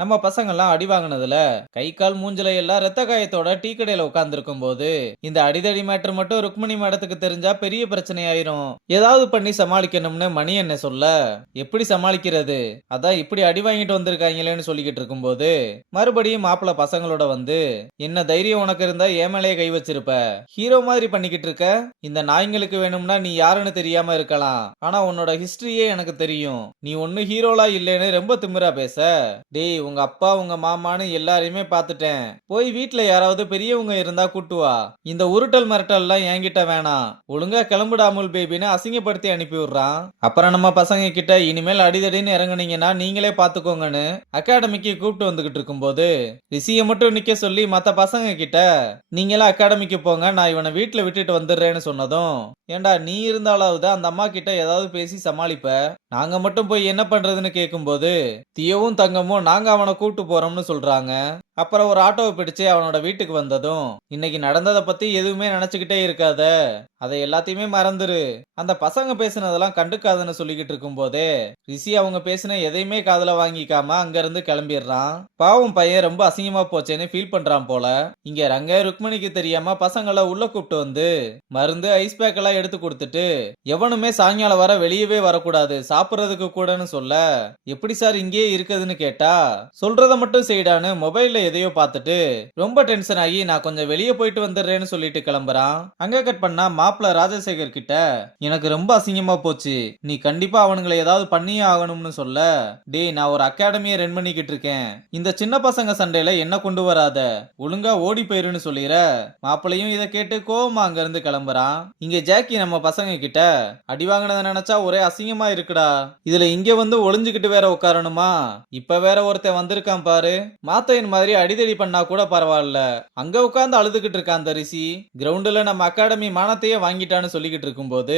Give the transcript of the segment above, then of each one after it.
நம்ம பசங்கள்லாம் அடி வாங்கினதுல கை கால் மூஞ்சில எல்லாம் ரத்த காயத்தோட டீ கடையில உட்கார்ந்துருக்கும் போது இந்த அடிதடி மேட்டர் மட்டும் ருக்மணி மேடத்துக்கு தெரிஞ்சா பெரிய பிரச்சனை ஆயிரும். ஏதாவது பண்ணி சமாளிக்கணும்னு மணி என்ன சொல்ல, எப்படி சமாளிக்கிறது, அதான் இப்படி அடி வாங்கிட்டு வந்திருக்காங்களேன்னு சொல்லிக்கிட்டு இருக்கும்போது மறுபடியும் மாப்பிள்ள பசங்களோட வந்து, என்ன தைரியம் உனக்கு இருந்தா என் மேலேயே கை வச்சிருப்ப, ஹீரோ மாதிரி பண்ணிக்கிட்டு இருக்க, இந்த நாய்ங்களுக்கு வேணும்னா நீ யாருன்னு தெரியாம இருக்கலாம், ஆனா உன்னோட ஹிஸ்டரியே எனக்கு தெரியும், நீ ஒண்ணு ஹீரோலா இல்லைன்னு ரொம்ப திமிரா பேச. டேய், உங்க அப்பா உங்க மாமான்னு எல்லாரையுமே பாத்துட்டேன், போய் வீட்ல யாராவது பெரியவங்க இருந்தா கூட்டு வா, இந்த உருட்டல் மிரட்டல் எல்லாம் என்கிட்ட வேணாம், ஒழுங்கா கிளம்புடா அமுல் பேபின்னு அசிங்கப்படுத்தி அனுப்பி விடுறான். அப்புறம் நம்ம பசங்க கிட்ட இனிமேல் அடிதடின்னு இறங்குனீங்கன்னா நீங்களே பாத்துக்கோங்கன்னு அகாடமிக்கு கூப்பிட்டு வந்துகிட்டு இருக்கும்போது ரிஷிய மட்டும் நிக்க சொல்லி மத்த பசங்க கிட்ட, நீங்களே அகாடமிக்கு போங்க, நான் இவனை வீட்டுல விட்டுட்டு வந்துடுறேன்னு சொன்னதும், ஏண்டா நீ இருந்தாலாவது அந்த அம்மா கிட்ட ஏதாவது பேசி சமாளிப்ப, நாங்க மட்டும் போய் என்ன பண்றதுன்னு கேட்கும்போது தியவும் தங்கமும் நாங்க அவனை கூட்டு போறோம்னு சொல்றாங்க. அப்புறம் ஒரு ஆட்டோவை பிடிச்சு அவனோட வீட்டுக்கு வந்ததும், இன்னைக்கு நடந்ததை பத்தி எதுவுமே நினைச்சுக்கிட்டே இருக்காத, அதை எல்லாத்தையுமே மறந்துரு, அந்த பசங்க பேசுனதெல்லாம் கண்டுக்காதுன்னு சொல்லிக்கிட்டு இருக்கும் போதே ரிஷி அவங்க பேசின எதையுமே காதுல வாங்கிக்காம அங்க இருந்து கிளம்பிடுறான். பாவம் பையன் ரொம்ப அசிங்கமா போச்சேன்னு ஃபீல் பண்றான் போல. இங்க ரங்க ருக்மணிக்கு தெரியாம பசங்களை உள்ள கூப்பிட்டு வந்து மருந்து ஐஸ் பேக் எல்லாம் எடுத்து கொடுத்துட்டு, எவனுமே சாயங்காலம் வர வெளியவே வரக்கூடாது சாப்பிடுறதுக்கு கூடன்னு சொல்ல, எப்படி சார் இங்கேயே இருக்குதுன்னு கேட்டா, சொல்றத மட்டும் செய்டான்னு மொபைல்ல எதையோ பார்த்துட்டு ரொம்ப டென்ஷன் ஆகி நான் கொஞ்சம் வெளியே போயிட்டு வந்துடுறேன்னு சொல்லிட்டு கிளம்புறான். அங்க கட் பண்ணா மாப்பிள்ள ராஜசேகர் கிட்ட, எனக்கு ரொம்ப அசிங்கமா போச்சு, நீ கண்டிப்பா அவனுங்களை ஏதாவது பண்ணியே ஆகணும்னு சொல்ல, டேய் நான் ஒரு அகாடமியை ரன் பண்ணிக்கிட்டு இருக்கேன், இந்த சின்ன பசங்க சண்டையில என்ன கொண்டு வராத, ஒழுங்கா ஓடி போயிருன்னு சொல்லிற. மாப்பிளையும் இதை கேட்டு கோவமா அங்க இருந்து கிளம்புறான். இங்க ஜாக்கி நம்ம பசங்க கிட்ட, அடி வாங்கினதை நினைச்சா ஒரே அசிங்கமா இருக்குடா, இதுல இங்க வந்து ஒளிஞ்சுக்கிட்டு வேற உட்காரணுமா, இப்ப வேற ஒருத்தன் வந்திருக்கான் பாரு, மாத்தையன் மாதிரி அடிதடி பண்ணா கூட பரவாயில்ல, அங்க உட்கார்ந்து அழுதுகிட்டு இருக்கான் அந்த ரிஷி, கிரவுண்டுல நம்ம அகாடமி மானத்தையே வாங்கிட்டான்னு சொல்லிக்கிட்டு இருக்கும்போது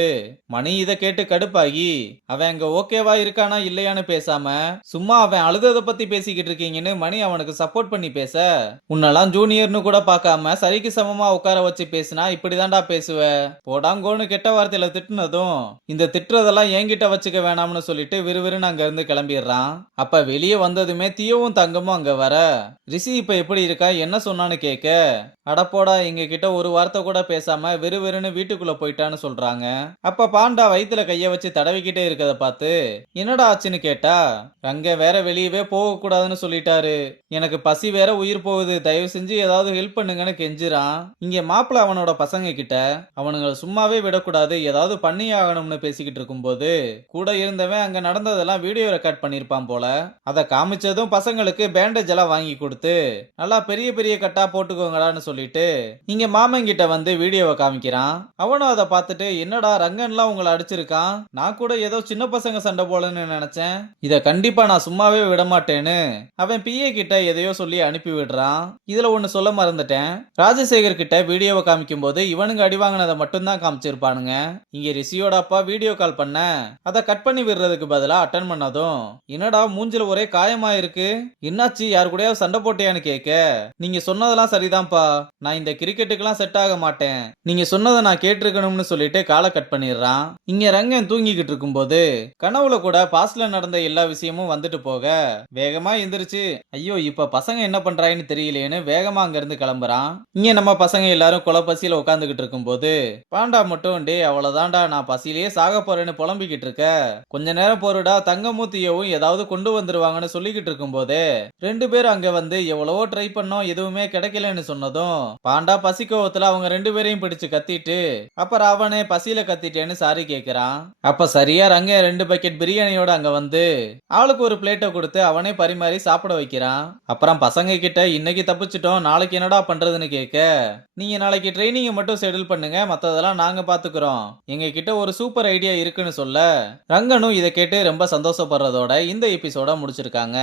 மணி இதை கேட்டு கடுப்பாகி, அவன் அங்க ஓகேவா இருக்கானா இல்லையான்னு பேசாம சும்மா அவன் அழுததை பத்தி பேசிக்கிட்டு இருக்கீங்கன்னு மணி அவனுக்கு சப்போர்ட் பண்ணி பேச, உன்னெல்லாம் ஜூனியர்னு கூட பார்க்காம சரிக்கு சமமா உட்கார வச்சு பேசினா இப்படிதான்டா பேசுவ, போடாங்கோன்னு கெட்ட வார்த்தையில திட்டுனதும், இந்த திட்டுறதெல்லாம் என்கிட்ட வச்சுக்க வேணாம்னு சொல்லிட்டு விறுவிறுன்னு அங்க இருந்து கிளம்பிடுறான். அப்ப வெளியே வந்ததுமே தீயவும் தங்கமும் அங்க வர, ரிஷி இப்ப எப்படி இருக்கா என்ன சொன்னான்னு கேட்க, அடப்போடா எங்க கிட்ட ஒரு வார்த்தை கூட பேசாம வெறுவெறுன்னு வீட்டுக்குள்ள போயிட்டான்னு சொல்றாங்க. அப்ப பாண்டா வயித்துல கைய வச்சு தடவிக்கிட்டே இருக்கத பார்த்து என்னடா ஆச்சுன்னு கேட்டா, ரங்க வேற வெளியவே போக கூடாதுன்னு சொல்லிட்டாரு, எனக்கு பசி வேற உயிர் போகுது, தயவு செஞ்சு ஏதாவது ஹெல்ப் பண்ணுங்கன்னு கெஞ்சுறான். இங்க மாப்பிள்ள அவனோட பசங்க கிட்ட அவனுங்களை சும்மாவே விடக்கூடாது, ஏதாவது பண்ணி ஆகணும்னு பேசிக்கிட்டு இருக்கும்போது கூட இருந்தவன் அங்க நடந்ததெல்லாம் வீடியோ ரெக்கார்ட் பண்ணிருப்பான் போல. அதை காமிச்சதும் பசங்களுக்கு பேண்டேஜ் எல்லாம் வாங்கி கொடுத்து நல்லா பெரிய பெரிய கட்டா போட்டுக்கோங்கடான்னு சொல்லிட்டு இங்க மாமன் கிட்ட வந்து வீடியோவை காமிக்கிறான். அவனும் அதை பார்த்துட்டு, என்னடா ரங்கன்லாம் உங்களை அடிச்சிருக்கான், நான் கூட ஏதோ சின்ன பசங்க சண்டை போலன்னு நினைச்சேன், இத கண்டிப்பா நான் சும்மாவே விட மாட்டேன்னு அவன் பிஏ கிட்ட எதையோ சொல்லி அனுப்பி விடுறான். இதுல ஒண்ணு சொல்ல மறந்துட்டேன், ராஜசேகர் கிட்ட வீடியோவை காமிக்கும் போது இவனுங்க அடி வாங்கினதை மட்டும்தான் காமிச்சிருப்பானுங்க. இங்க ரிஷியோட அப்பா வீடியோ கால் பண்ண அதை கட் பண்ணி விடுறதுக்கு பதிலா அட்டன் பண்ணதும், என்னடா மூஞ்சில ஒரே காயமா இருக்கு, என்னாச்சு யாரு கூடயாவது சண்டை போட்டியான்னு கேட்க, நீங்க சொன்னதெல்லாம் சரிதான்ப்பா, நான் இந்த கிரிக்கெட்டுக்கெல்லாம் செட் ஆக மாட்டேன், நீங்க சொன்னதை நான் கேட்டிருக்கணும்னு சொல்லிட்டு காலை கட் பண்ணிடுறான். இங்க ரங்கன் தூங்கிக்கிட்டு இருக்கும்போது கனவுல கூட பாஸ்ட்ல நடந்த எல்லா விஷயமும் வந்துட்டு போக வேகமா எந்திரிச்சு, ஐயோ இப்ப பசங்க என்ன பண்றாங்கன்னு தெரியலேன்னு வேகமா அங்க இருந்து கிளம்புறான். இங்க நம்ம பசங்க எல்லாரும் கொலை பசியில உட்காந்துக்கிட்டு இருக்கும்போது பாண்டா மட்டும், டே அவ்வளவுதான்டா நான் பசியிலேயே சாக போறேன்னு புலம்பிக்கிட்டு இருக்க, கொஞ்ச நேரம் போருடா தங்கமூத்தியவும் ஏதாவது கொண்டு வந்துருவாங்கன்னு சொல்லிக்கிட்டு இருக்கும் போதே ரெண்டு பேரும் அங்க வந்து எவ்வளவோ ட்ரை பண்ணோம் எதுவுமே கிடைக்கலன்னு சொன்னதும் பாண்டா பசி கோவத்துல அவங்க ரெண்டு பேரையும் பிடிச்சு கத்திட்டு, அப்புறம் அவனே பசியில கத்திட்டேன்னு சாரி கேக்குறான். அப்ப சரியா ரங்க 2 பக்கெட் பிரியாணியோட அங்க வந்து ஆளுக்கு ஒரு பிளேட்டை கொடுத்து அவனே பரிமாறி சாப்பிட வைக்கிறான். அப்புறம் பசங்க கிட்ட, இன்னைக்கு தப்பிச்சிட்டோம் நாளைக்கு என்னடா பண்றதுன்னு கேட்க, நீங்க நாளைக்கு ட்ரைனிங் மட்டும் ஷெட்யூல் பண்ணுங்க, மத்ததெல்லாம் நாங்க பாத்துக்கிறோம், எங்க கிட்ட ஒரு சூப்பர் ஐடியா இருக்குன்னு சொல்ல, ரங்கனும் இதை கேட்டு ரொம்ப சந்தோஷப்படுறதோட இந்த எபிசோட முடிச்சிருக்காங்க.